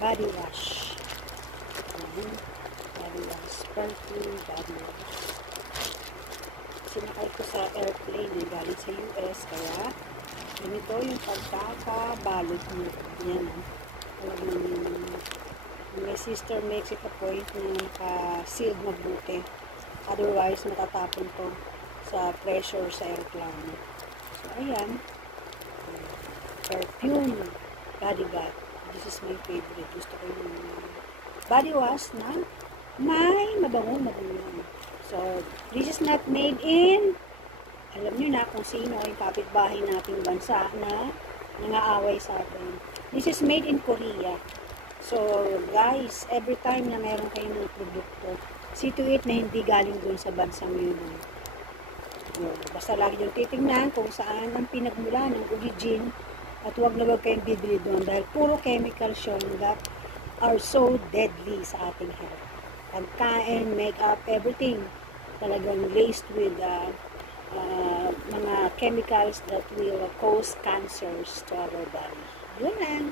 body wash. Ayan. Body wash. Perfume body wash. Sinakay ko sa airplane na galing sa US. Kaya, ganito yung pagkakabalot mo. Yan. My sister makes it a point na naka-sealed mabuti. Otherwise, matatapon to sa pressure sa airplane. So, ayan. Perfume body bath. This is my favorite. Gusto ko yung body wash na may mabango. So, this is not made in, alam nyo na kung sino yung kapitbahay nating bansa na nangaaway sa atin. This is made in Korea. So, guys, every time na meron kayo ng produkto, see to it na hindi galing dun sa bansang yun. Basta lagi yung titingnan kung saan ang pinagmula ng origin at huwag na huwag kayong bibili doon dahil puro chemicals yun that are so deadly sa ating health. Pagkain, makeup, everything talagang laced with mga chemicals that will cause cancers to our body. Yun lang.